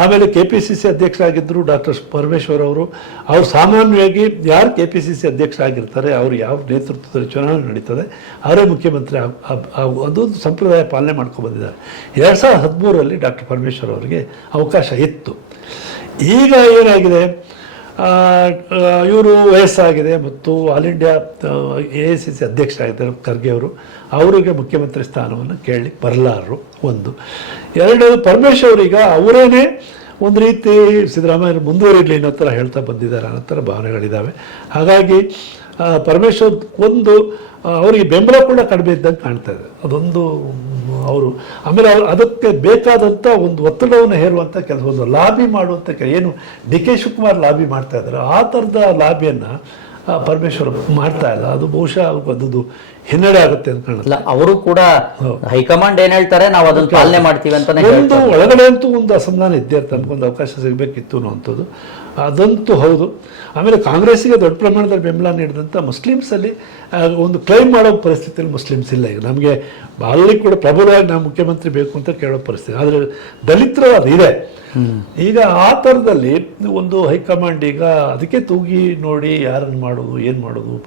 ಆಮೇಲೆ KPCC ಅಧ್ಯಕ್ಷರಾಗಿದ್ದರು ಡಾಕ್ಟರ್ ಪರಮೇಶ್ವರ್ ಅವರು. ಅವರು ಸಾಮಾನ್ಯವಾಗಿ ಯಾರು KPCC ಅಧ್ಯಕ್ಷರಾಗಿರ್ತಾರೆ, ಅವರು ಯಾವ ನೇತೃತ್ವದಲ್ಲಿ ಚುನಾವಣೆ ನಡೀತದೆ ಅವರೇ ಮುಖ್ಯಮಂತ್ರಿ ಅದೊಂದು ಸಂಪ್ರದಾಯ ಪಾಲನೆ ಮಾಡ್ಕೊಂಡು ಬಂದಿದ್ದಾರೆ. 2013ರಲ್ಲಿ ಡಾಕ್ಟರ್ ಪರಮೇಶ್ವರ್ ಅವರಿಗೆ ಅವಕಾಶ ಇತ್ತು. ಈಗ ಏನಾಗಿದೆ, ಇವರು ವಯಸ್ಸಾಗಿದೆ ಮತ್ತು ಆಲ್ ಇಂಡಿಯಾ AICC ಅಧ್ಯಕ್ಷರಾಗಿದ್ದಾರೆ ಖರ್ಗೆ ಅವರು, ಅವರಿಗೆ ಮುಖ್ಯಮಂತ್ರಿ ಸ್ಥಾನವನ್ನು ಕೇಳಲಿಕ್ಕೆ ಬರಲಾರರು. ಒಂದು. ಎರಡನೇದು, ಪರಮೇಶ್ವರ್ ಈಗ ಅವರೇನೆ ಒಂದು ರೀತಿ ಸಿದ್ದರಾಮಯ್ಯ ಮುಂದುವರಿರಲಿ ಅನ್ನೋ ಥರ ಹೇಳ್ತಾ ಬಂದಿದ್ದಾರೆ ಅನ್ನೋ ಥರ ಭಾವನೆಗಳಿದ್ದಾವೆ. ಹಾಗಾಗಿ ಪರಮೇಶ್ವರ್ ಒಂದು ಅವರಿಗೆ ಬೆಂಬಲ ಕೂಡ ಕಡಿಮೆ ಇದ್ದಂಗೆ ಕಾಣ್ತಾ ಇದೆ. ಅದೊಂದು ಅವರು ಆಮೇಲೆ ಅವರು ಅದಕ್ಕೆ ಬೇಕಾದಂಥ ಒಂದು ಒತ್ತಡವನ್ನು ಹೇರುವಂಥ ಕೆಲಸ, ಒಂದು ಲಾಬಿ ಮಾಡುವಂಥ ಏನು ಡಿ.ಕೆ. ಶಿವಕುಮಾರ್ ಲಾಬಿ ಮಾಡ್ತಾ ಇದ್ದಾರೆ, ಆ ಥರದ ಲಾಬಿಯನ್ನು ಪರಮೇಶ್ವರ್ ಮಾಡ್ತಾ ಇಲ್ಲ. ಅದು ಬಹುಶಃ ಅದು ಹಿನ್ನಡೆ ಆಗುತ್ತೆ ಅಂತ ಕಾಣುತ್ತೆ. ಅವರು ಕೂಡ ಹೈಕಮಾಂಡ್ ಏನ್ ಹೇಳ್ತಾರೆ ನಾವು ಅದನ್ನು ಪಾಲನೆ ಮಾಡ್ತೀವಿ ಅಂತಾನೆ ಒಂದು ಒಳಗಡೆ ಅಂತೂ ಒಂದು ಅಸಮಾಧಾನ ಇದ್ದೇ ಇರ್ತಾರೆ, ಒಂದು ಅವಕಾಶ ಸಿಗಬೇಕಿತ್ತು ಅನ್ನೋವಂಥದ್ದು, ಅದಂತೂ ಹೌದು. ಆಮೇಲೆ ಕಾಂಗ್ರೆಸ್ಸಿಗೆ ದೊಡ್ಡ ಪ್ರಮಾಣದಲ್ಲಿ ಬೆಂಬಲ ನೀಡಿದಂಥ ಮುಸ್ಲಿಮ್ಸಲ್ಲಿ ಒಂದು ಕ್ಲೈಮ್ ಮಾಡೋ ಪರಿಸ್ಥಿತಿಯಲ್ಲಿ ಮುಸ್ಲಿಮ್ಸ್ ಇಲ್ಲ. ಈಗ ನಮಗೆ ಅಲ್ಲಿ ಕೂಡ ಪ್ರಬಲವಾಗಿ ನಾವು ಮುಖ್ಯಮಂತ್ರಿ ಬೇಕು ಅಂತ ಕೇಳೋ ಪರಿಸ್ಥಿತಿ, ಆದರೆ ದಲಿತರ ಇದೆ. ಈಗ ಆ ಥರದಲ್ಲಿ ಒಂದು ಹೈಕಮಾಂಡ್ ಈಗ ಅದಕ್ಕೆ ತೂಗಿ ನೋಡಿ ಯಾರನ್ನು ಮಾಡೋದು, ಏನು ಮಾಡೋದು.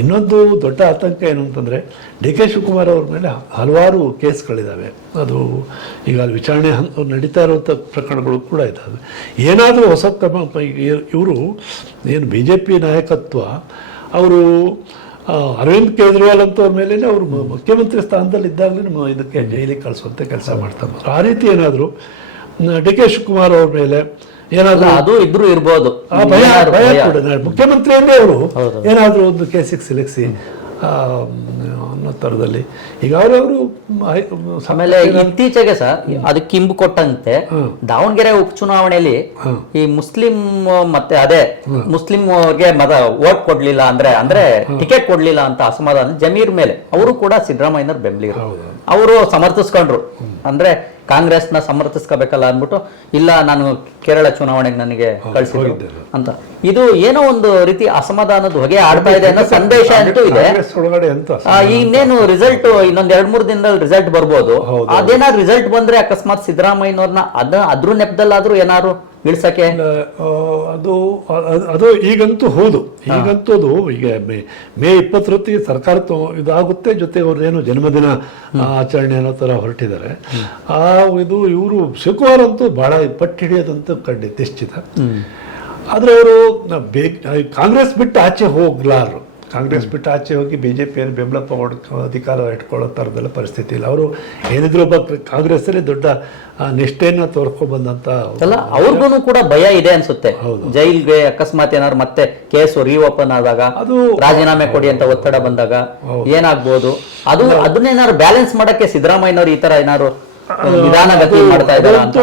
ಇನ್ನೊಂದು ದೊಡ್ಡ ಆತಂಕ ಏನು ಅಂತಂದರೆ, ಡಿ.ಕೆ. ಶಿವಕುಮಾರ್ ಅವ್ರ ಮೇಲೆ ಹಲವಾರು ಕೇಸ್ಗಳಿದ್ದಾವೆ. ಅದು ಈಗ ವಿಚಾರಣೆ ನಡೀತಾ ಇರುವಂಥ ಪ್ರಕರಣಗಳು ಕೂಡ ಇದ್ದಾವೆ. ಏನಾದರೂ ಹೊಸ ಕ್ರಮ, ಇವರು ಏನು BJP ನಾಯಕತ್ವ, ಅವರು ಅರವಿಂದ್ ಕೇಜ್ರಿವಾಲ್ ಅಂತವ್ರ ಮೇಲೆ ಅವರು ಮುಖ್ಯಮಂತ್ರಿ ಸ್ಥಾನದಲ್ಲಿ ಇದ್ದಾಗಲೇ ಇದಕ್ಕೆ ಜೈಲಿಗೆ ಕಳಿಸುವಂಥ ಕೆಲಸ ಮಾಡ್ತಾರೆ. ಆ ರೀತಿ ಏನಾದರೂ ಡಿ.ಕೆ. ಶಿವಕುಮಾರ್ ಅವ್ರ ಮೇಲೆ ಏನಾದರೂ ಅದು ಇದ್ರೂ ಇರ್ಬೋದು, ಭಯ ಕೂಡ, ಮುಖ್ಯಮಂತ್ರಿಯಲ್ಲೇ ಅವರು ಏನಾದರೂ ಒಂದು ಕೇಸಿಗೆ ಸಿಲುಕಿಸಿ ಅನ್ನೋ ಥರದಲ್ಲಿ ಈಗ ಅವರು. ಆಮೇಲೆ ಇತ್ತೀಚೆಗೆ ಸರ್ ಅದಕ್ಕೆ ಕಿಂಬು ಕೊಟ್ಟಂತೆ ದಾವಣಗೆರೆ ಉಪಚುನಾವಣೆಯಲ್ಲಿ ಈ ಮುಸ್ಲಿಂ ಮತ್ತೆ ಅದೇ ಮುಸ್ಲಿಂಗೆ ವೋಟ್ ಕೊಡ್ಲಿಲ್ಲ ಅಂದ್ರೆ ಟಿಕೆಟ್ ಕೊಡ್ಲಿಲ್ಲ ಅಂತ ಅಸಮಾಧಾನ ಜಮೀರ್ ಮೇಲೆ ಅವರು ಕೂಡ ಸಿದ್ದರಾಮಯ್ಯನವ್ರು ಬೆಂಬಲಿಗರು. ಅವರು ಸಮರ್ಥಿಸ್ಕೊಂಡ್ರು, ಅಂದ್ರೆ ಕಾಂಗ್ರೆಸ್ನ ಸಮರ್ಥಿಸ್ಕೋಬೇಕಲ್ಲ ಅಂದ್ಬಿಟ್ಟು, ಇಲ್ಲ ನಾನು ಕೇರಳ ಚುನಾವಣೆಗೆ ನನಗೆ ಕಳಿಸಿದ್ರು ಅಂತ. ಇದು ಏನೋ ಒಂದು ರೀತಿ ಅಸಮಾಧಾನದ ಹೊಗೆ ಆಡ್ತಾ ಇದೆ ಅನ್ನೋ ಸಂದೇಶ ಅಂತೂ ಇದೆ. ಇನ್ನೇನು ರಿಸಲ್ಟ್ ಇನ್ನೊಂದ್ 2-3 ದಿನದಲ್ಲಿ ರಿಸಲ್ಟ್ ಬರ್ಬೋದು. ಅದೇನಾದ್ರು ರಿಸಲ್ಟ್ ಬಂದ್ರೆ ಅಕಸ್ಮಾತ್ ಸಿದ್ದರಾಮಯ್ಯನವ್ರನ್ನ ಅದ್ರ ನೆಪದಲ್ಲಾದ್ರೂ ಏನಾದ್ರು ಇಳಿಸಕ್ಕೆ ಅದು ಈಗಂತೂ ಹೌದು. ಈಗಂತೂ ಅದು ಈಗ ಮೇ 20 ಸರ್ಕಾರ ಇದಾಗುತ್ತೆ. ಜೊತೆ ಅವ್ರದ್ದೇನು ಜನ್ಮದಿನ ಆಚರಣೆ ಅನ್ನೋ ಥರ ಹೊರಟಿದ್ದಾರೆ. ಇವರು ಶಿವಕುಮಾರ್ ಅಂತೂ ಬಹಳ ಪಟ್ಟು ಹಿಡಿಯೋದಂತೂ ನಿಶ್ಚಿತ. ಆದರೆ ಅವರು ಕಾಂಗ್ರೆಸ್ ಬಿಟ್ಟು ಆಚೆ ಹೋಗ್ಲಾರು. ಕಾಂಗ್ರೆಸ್ ಬಿಟ್ಟು ಆಚೆ ಹೋಗಿ BJPಯನ್ನು ಬೆಂಬಲ ಅಧಿಕಾರ ಇಟ್ಕೊಳ್ಳೋ ಥರದ್ದೆಲ್ಲ ಪರಿಸ್ಥಿತಿ ಇಲ್ಲ. ಅವರು ಏನಿದ್ರು ಒಬ್ಬ ಕಾಂಗ್ರೆಸ್ಸಲ್ಲಿ ದೊಡ್ಡ ನಿಷ್ಠೆಯನ್ನು ತೋರ್ಕೊಂಡ್ಬಂದಂಥ ಅಲ್ಲ, ಅವ್ರಿಗೂ ಕೂಡ ಭಯ ಇದೆ ಅನ್ಸುತ್ತೆ. ಹೌದು. ಜೈಲ್ಗೆ ಅಕಸ್ಮಾತ್ ಏನಾದ್ರು ಮತ್ತೆ ಕೇಸ್ ರೀಓಪನ್ ಆದಾಗ, ಅದು ರಾಜೀನಾಮೆ ಕೊಡಿ ಅಂತ ಒತ್ತಡ ಬಂದಾಗ ಏನಾಗ್ಬೋದು, ಅದನ್ನೇನಾದ್ರು ಬ್ಯಾಲೆನ್ಸ್ ಮಾಡಕ್ಕೆ ಸಿದ್ದರಾಮಯ್ಯನವರು ಈ ತರ ಏನಾದ್ರು ನಿಧಾನಗತಿ ಮಾಡ್ತಾ ಇದ್ದಾರೆ ಅಂತ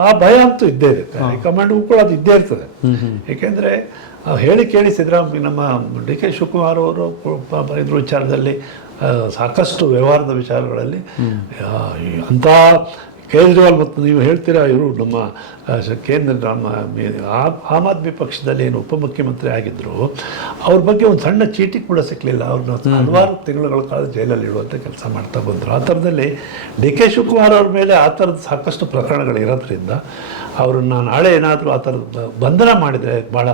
ಆ ಭಯ ಅಂತೂ ಇದ್ದೇ ಇರುತ್ತೆ. ಹೈಕಮಾಂಡ್ಗೂ ಕೂಡ ಅದು ಇದ್ದೇ ಇರ್ತದೆ. ಏಕೆಂದರೆ ಹೇಳಿ ಕೇಳಿ ಸಿದ್ದರಾಮಯ್ಯ ನಮ್ಮ DK ಶಿವಕುಮಾರ್ ಅವರು ಇದ್ರ ವಿಚಾರದಲ್ಲಿ ಸಾಕಷ್ಟು ವ್ಯವಹಾರದ ವಿಚಾರಗಳಲ್ಲಿ ಅಂಥ ಕೇಜ್ರಿವಾಲ್ ಮತ್ತು ನೀವು ಹೇಳ್ತೀರಾ ಇವರು ನಮ್ಮ ಕೇಂದ್ರ ನಮ್ಮ ಆಮ್ ಆದ್ಮಿ ಪಕ್ಷದಲ್ಲಿ ಏನು ಉಪಮುಖ್ಯಮಂತ್ರಿ ಆಗಿದ್ದರು, ಅವ್ರ ಬಗ್ಗೆ ಒಂದು ಸಣ್ಣ ಚೀಟಿ ಕೂಡ ಸಿಕ್ಕಲಿಲ್ಲ. ಅವ್ರನ್ನ ಹಲವಾರು ತಿಂಗಳುಗಳ ಕಾಲ ಜೈಲಲ್ಲಿ ಇಡುವಂಥ ಕೆಲಸ ಮಾಡ್ತಾ ಬಂದರು. ಆ ಥರದಲ್ಲಿ DK ಶಿವಕುಮಾರ್ ಅವ್ರ ಮೇಲೆ ಆ ಥರದ ಸಾಕಷ್ಟು ಪ್ರಕರಣಗಳು ಇರೋದ್ರಿಂದ ಅವ್ರನ್ನ ನಾಳೆ ಏನಾದರೂ ಆ ಥರದ ಬಂಧನ ಮಾಡಿದರೆ ಭಾಳ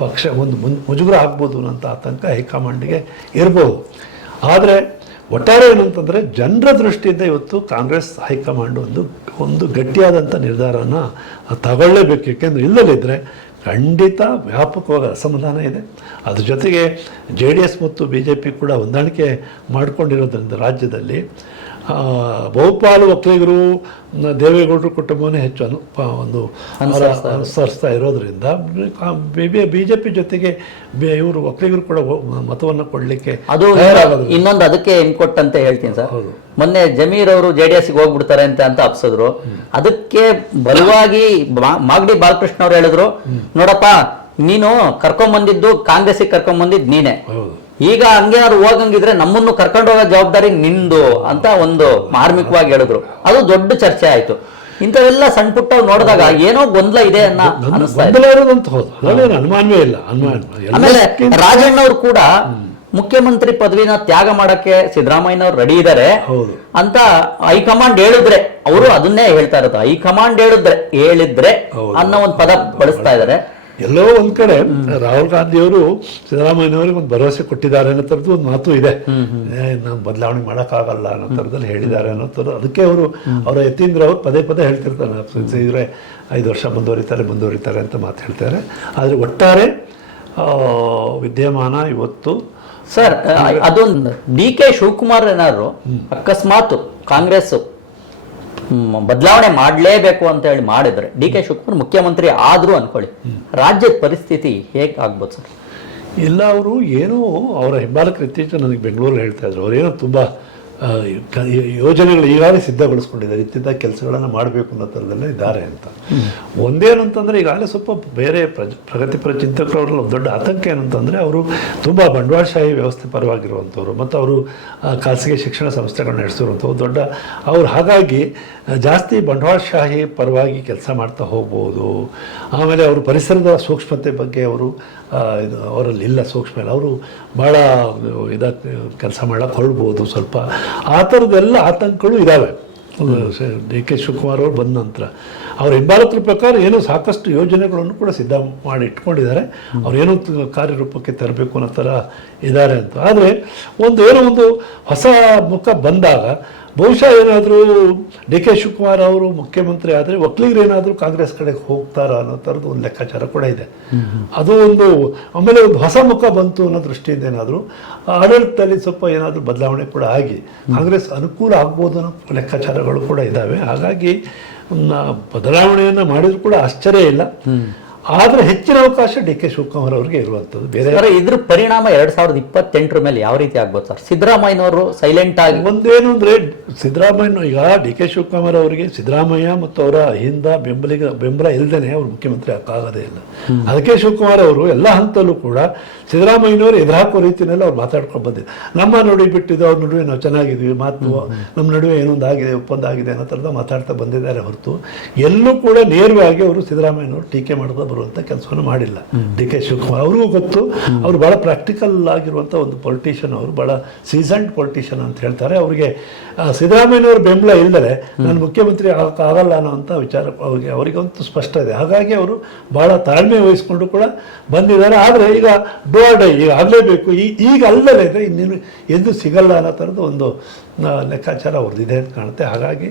ಪಕ್ಷ ಒಂದು ಮುಜುಗರ ಆಗ್ಬೋದು ಅನ್ನೋಂಥ ಆತಂಕ ಹೈಕಮಾಂಡ್ಗೆ ಇರ್ಬೋದು. ಆದರೆ ಒಟ್ಟಾರೆ ಏನಂತಂದರೆ ಜನರ ದೃಷ್ಟಿಯಿಂದ ಇವತ್ತು ಕಾಂಗ್ರೆಸ್ ಹೈಕಮಾಂಡ್ ಒಂದು ಗಟ್ಟಿಯಾದಂಥ ನಿರ್ಧಾರನ ತಗೊಳ್ಳೇಬೇಕು. ಏಕೆಂದರೆ ಇಲ್ಲದಿದ್ದರೆ ಖಂಡಿತ ವ್ಯಾಪಕವಾಗಿ ಅಸಮಾಧಾನ ಇದೆ. ಅದ್ರ ಜೊತೆಗೆ JDS ಮತ್ತು BJP ಕೂಡ ಹೊಂದಾಣಿಕೆ ಮಾಡಿಕೊಂಡಿರೋದ್ರಿಂದ ರಾಜ್ಯದಲ್ಲಿ ಬಹುಪಾಲು ಒಕ್ಕಲಿಗರು ದೇವೇಗೌಡರು ಕುಟುಂಬವನ್ನೇ ಹೆಚ್ಚು ಅನುಸರಿಸ್ತಾ ಇರೋದ್ರಿಂದ BJP ಜೊತೆಗೆ ಇವರು ಒಕ್ಕಲಿಗರು ಕೂಡ ಮತವನ್ನು ಕೊಡಲಿಕ್ಕೆ ಅದು ಇನ್ನೊಂದು ಅದಕ್ಕೆ ಕೊಟ್ಟಂತೆ ಹೇಳ್ತೀನಿ ಸರ್. ಮೊನ್ನೆ ಜಮೀರ್ ಅವರು JDSಗೆ ಹೋಗ್ಬಿಡ್ತಾರೆ ಅಂತ ಅಪ್ಸಿದ್ರು. ಅದಕ್ಕೆ ಬಲವಾಗಿ ಮಾಗಡಿ ಬಾಲಕೃಷ್ಣ ಅವ್ರು ಹೇಳಿದ್ರು, ನೋಡಪ್ಪ ನೀನು ಕರ್ಕೊಂಬಂದಿದ್ದು ಕಾಂಗ್ರೆಸ್ಗೆ ಕರ್ಕೊಂಬಂದಿದ್ದು ನೀನೆ, ಈಗ ಹಂಗೇನಾದ್ರು ಹೋಗಂಗಿದ್ರೆ ನಮ್ಮನ್ನು ಕರ್ಕೊಂಡು ಹೋಗೋ ಜವಾಬ್ದಾರಿ ನಿಂದು ಅಂತ ಒಂದು ಮಾರ್ಮಿಕವಾಗಿ ಹೇಳಿದ್ರು. ಅದು ದೊಡ್ಡ ಚರ್ಚೆ ಆಯ್ತು. ಇಂಥವೆಲ್ಲ ಸಣ್ಣ ಪುಟ್ಟ ನೋಡಿದಾಗ ಏನೋ ಗೊಂದಲ ಇದೆ ಅನಿಸ್ತಾ ಇದೆ. ಅನುಮಾನವೇ ಇಲ್ಲ. ಆಮೇಲೆ ರಾಜಣ್ಣವ್ರು ಕೂಡ ಮುಖ್ಯಮಂತ್ರಿ ಪದವಿನ ತ್ಯಾಗ ಮಾಡಕ್ಕೆ ಸಿದ್ದರಾಮಯ್ಯನವ್ರು ರೆಡಿ ಇದ್ದಾರೆ ಅಂತ ಹೈಕಮಾಂಡ್ ಹೇಳಿದ್ರೆ, ಅವರು ಅದನ್ನೇ ಹೇಳ್ತಾ ಇರೋದು. ಹೈಕಮಾಂಡ್ ಹೇಳಿದ್ರೆ ಅನ್ನೋ ಒಂದು ಪದ ಬಳಸ್ತಾ ಇದ್ದಾರೆ. ಎಲ್ಲೋ ಒಂದ್ ಕಡೆ ರಾಹುಲ್ ಗಾಂಧಿಯವರು ಸಿದ್ದರಾಮಯ್ಯನವರಿಗೆ ಒಂದು ಭರವಸೆ ಕೊಟ್ಟಿದ್ದಾರೆ ಅನ್ನೋ ಥರದ್ದು ಒಂದು ಮಾತು ಇದೆ. ನಾವು ಬದಲಾವಣೆ ಮಾಡೋಕ್ಕಾಗಲ್ಲ ಅನ್ನೋ ಥರದಲ್ಲಿ ಹೇಳಿದ್ದಾರೆ ಅನ್ನೋ ಥರ. ಅದಕ್ಕೆ ಅವರ ಯತೀಂದ್ರ ಅವರು ಪದೇ ಪದೇ ಹೇಳ್ತಿರ್ತಾರೆ, ಇದ್ರೆ 5 ವರ್ಷ ಮುಂದುವರಿತಾರೆ ಅಂತ ಮಾತು ಹೇಳ್ತಾರೆ. ಆದರೆ ಒಟ್ಟಾರೆ ವಿದ್ಯಮಾನ ಇವತ್ತು ಸರ್, ಅದೊಂದು DK ಶಿವಕುಮಾರ್ ಏನಾದ್ರು ಅಕಸ್ಮಾತ್ ಕಾಂಗ್ರೆಸ್ ಬದಲಾವಣೆ ಮಾಡಲೇಬೇಕು ಅಂತ ಹೇಳಿ ಮಾಡಿದ್ರೆ, DK ಶಿವಕುಮಾರ್ ಮುಖ್ಯಮಂತ್ರಿ ಆದ್ರು ಅನ್ಕೊಳ್ಳಿ, ರಾಜ್ಯದ ಪರಿಸ್ಥಿತಿ ಹೇಗೆ ಆಗ್ಬೋದು ಸರ್? ಇಲ್ಲ, ಅವರು ಏನೋ ಅವರ ಹಿಂಬಾಲಕರು ಇತ್ತೀಚೆಗೆ ನನಗೆ ಬೆಂಗಳೂರಲ್ಲಿ ಹೇಳ್ತಾ ಇದ್ರು, ಅವರೇನೋ ತುಂಬ ಯೋಜನೆಗಳು ಈಗಾಗಲೇ ಸಿದ್ಧಗೊಳಿಸ್ಕೊಂಡಿದ್ದಾರೆ, ಇತ್ತಿದ್ದ ಕೆಲಸಗಳನ್ನು ಮಾಡಬೇಕು ಅನ್ನೋ ಥರದಲ್ಲೇ ಇದ್ದಾರೆ ಅಂತ. ಒಂದೇನು ಅಂತಂದರೆ ಈಗಾಗಲೇ ಸ್ವಲ್ಪ ಬೇರೆ ಪ್ರಗತಿಪರ ಚಿಂತಕರವರಲ್ಲಿ ಒಂದು ದೊಡ್ಡ ಆತಂಕ ಏನಂತಂದರೆ, ಅವರು ತುಂಬ ಬಂಡವಾಳಶಾಹಿ ವ್ಯವಸ್ಥೆ ಪರವಾಗಿರುವಂಥವ್ರು ಮತ್ತು ಅವರು ಖಾಸಗಿ ಶಿಕ್ಷಣ ಸಂಸ್ಥೆಗಳನ್ನ ನಡೆಸಿರುವಂಥವ್ರು ದೊಡ್ಡ ಅವರು. ಹಾಗಾಗಿ ಜಾಸ್ತಿ ಬಂಡವಾಳಶಾಹಿ ಪರವಾಗಿ ಕೆಲಸ ಮಾಡ್ತಾ ಹೋಗ್ಬೋದು. ಆಮೇಲೆ ಅವರು ಪರಿಸರದ ಸೂಕ್ಷ್ಮತೆ ಬಗ್ಗೆ ಅವರಲ್ಲಿ ಇಲ್ಲ ಸೂಕ್ಷ್ಮ ಇಲ್ಲ. ಅವರು ಭಾಳ ಇದಕ್ಕೆ ಕೆಲಸ ಮಾಡೋಕ್ಕೆ ಹೊರಡ್ಬೋದು ಸ್ವಲ್ಪ. ಆ ಥರದ್ದೆಲ್ಲ ಆತಂಕಗಳು ಇದ್ದಾವೆ. DK ಶಿವಕುಮಾರ್ ಅವರು ಬಂದ ನಂತರ ಅವ್ರ ಹಿಂಬಾಲಕರ ಪ್ರಕಾರ ಏನೋ ಸಾಕಷ್ಟು ಯೋಜನೆಗಳನ್ನು ಕೂಡ ಸಿದ್ಧ ಮಾಡಿ ಇಟ್ಕೊಂಡಿದ್ದಾರೆ. ಅವ್ರೇನೋ ಕಾರ್ಯರೂಪಕ್ಕೆ ತರಬೇಕು ಅನ್ನೋ ಥರ ಇದ್ದಾರೆ ಅಂತ. ಆದರೆ ಒಂದು ಹೊಸ ಮುಖ ಬಂದಾಗ ಬಹುಶಃ ಏನಾದರೂ DK ಶಿವಕುಮಾರ್ ಅವರು ಮುಖ್ಯಮಂತ್ರಿ ಆದರೆ ಒಕ್ಕಲಿಗರು ಏನಾದರೂ ಕಾಂಗ್ರೆಸ್ ಕಡೆಗೆ ಹೋಗ್ತಾರಾ ಅನ್ನೋ ಥರದ್ದು ಒಂದು ಲೆಕ್ಕಾಚಾರ ಕೂಡ ಇದೆ. ಅದು ಆಮೇಲೆ ಒಂದು ಹೊಸ ಮುಖ ಬಂತು ಅನ್ನೋ ದೃಷ್ಟಿಯಿಂದ ಏನಾದರೂ ಆಡಳಿತದಲ್ಲಿ ಸ್ವಲ್ಪ ಏನಾದರೂ ಬದಲಾವಣೆ ಕೂಡ ಆಗಿ ಕಾಂಗ್ರೆಸ್ ಅನುಕೂಲ ಆಗ್ಬೋದು ಅನ್ನೋ ಲೆಕ್ಕಾಚಾರಗಳು ಕೂಡ ಇದ್ದಾವೆ. ಹಾಗಾಗಿ ಬದಲಾವಣೆಯನ್ನು ಮಾಡಿದ್ರು ಕೂಡ ಆಶ್ಚರ್ಯ ಇಲ್ಲ. ಆದರೆ ಹೆಚ್ಚಿನ ಅವಕಾಶ DK ಶಿವಕುಮಾರ್ ಅವರಿಗೆ ಇರುವಂಥದ್ದು. ಬೇರೆ ಇದ್ರ ಪರಿಣಾಮ 2028 ಮೇಲೆ ಯಾವ ರೀತಿ ಆಗ್ಬೋದು ಸರ್? ಸಿದ್ದರಾಮಯ್ಯನವರು ಸೈಲೆಂಟ್ ಆಗಿ ಒಂದೇನು ಅಂದರೆ, ಸಿದ್ದರಾಮಯ್ಯ ಈಗ DK ಶಿವಕುಮಾರ್ ಅವರಿಗೆ ಸಿದ್ದರಾಮಯ್ಯ ಮತ್ತು ಅವರ ಹಿಂದ ಬೆಂಬಲ ಇಲ್ಲದೇ ಅವರು ಮುಖ್ಯಮಂತ್ರಿ ಆಗೋದೇ ಇಲ್ಲ. ಅದಕ್ಕೆ ಶಿವಕುಮಾರ್ ಅವರು ಎಲ್ಲ ಹಂತಲ್ಲೂ ಕೂಡ ಸಿದ್ದರಾಮಯ್ಯನವರು ಎದುರಾಕೋ ರೀತಿಯಲ್ಲಿ ಅವ್ರು ಮಾತಾಡ್ಕೊಂಡು ಬಂದಿದ್ದಾರೆ. ನಮ್ಮ ನಡುವೆ ಬಿಟ್ಟಿದ್ದು ಅವ್ರ ನಡುವೆ ನಾವು ಚೆನ್ನಾಗಿದ್ವಿ, ನಮ್ಮ ನಡುವೆ ಏನೊಂದು ಆಗಿದೆ, ಒಪ್ಪಂದ ಆಗಿದೆ ಅನ್ನೋ ಥರದ ಮಾತಾಡ್ತಾ ಬಂದಿದ್ದಾರೆ ಹೊರತು ಎಲ್ಲೂ ಕೂಡ ನೇರವಾಗಿ ಅವರು ಸಿದ್ದರಾಮಯ್ಯನವರು ಟೀಕೆ ಮಾಡೋದು ಬರುವಂಥ ಕೆಲಸವನ್ನು ಮಾಡಿಲ್ಲ. DK ಶಿವಕುಮಾರ್ ಅವ್ರಿಗೂ ಗೊತ್ತು, ಅವರು ಭಾಳ ಪ್ರಾಕ್ಟಿಕಲ್ ಆಗಿರುವಂಥ ಒಂದು ಪೊಲಿಟಿಷಿಯನ್, ಅವರು ಭಾಳ ಸೀಸನ್ಡ್ ಪೊಲಿಟಿಷಿಯನ್ ಅಂತ ಹೇಳ್ತಾರೆ. ಅವರಿಗೆ ಸಿದ್ದರಾಮಯ್ಯನವ್ರ ಬೆಂಬಲ ಇಲ್ಲದೆ ನಾನು ಮುಖ್ಯಮಂತ್ರಿ ಆಗಲ್ಲ ಅನ್ನೋಂಥ ವಿಚಾರ ಅವರಿಗಂತೂ ಸ್ಪಷ್ಟ ಇದೆ. ಹಾಗಾಗಿ ಅವರು ಭಾಳ ತಾಳ್ಮೆ ವಹಿಸ್ಕೊಂಡು ಕೂಡ ಬಂದಿದ್ದಾರೆ. ಆದರೆ ಈಗ ಈಗ ಆಗಲೇಬೇಕು, ಈಗ ಅಲ್ಲದೆ ಇನ್ನೇನು ಎಂದು ಸಿಗಲ್ಲ ಅನ್ನೋ ಥರದ್ದು ಒಂದು ಲೆಕ್ಕಾಚಾರ ಅವ್ರದ್ದಿದೆ ಅಂತ ಕಾಣುತ್ತೆ. ಹಾಗಾಗಿ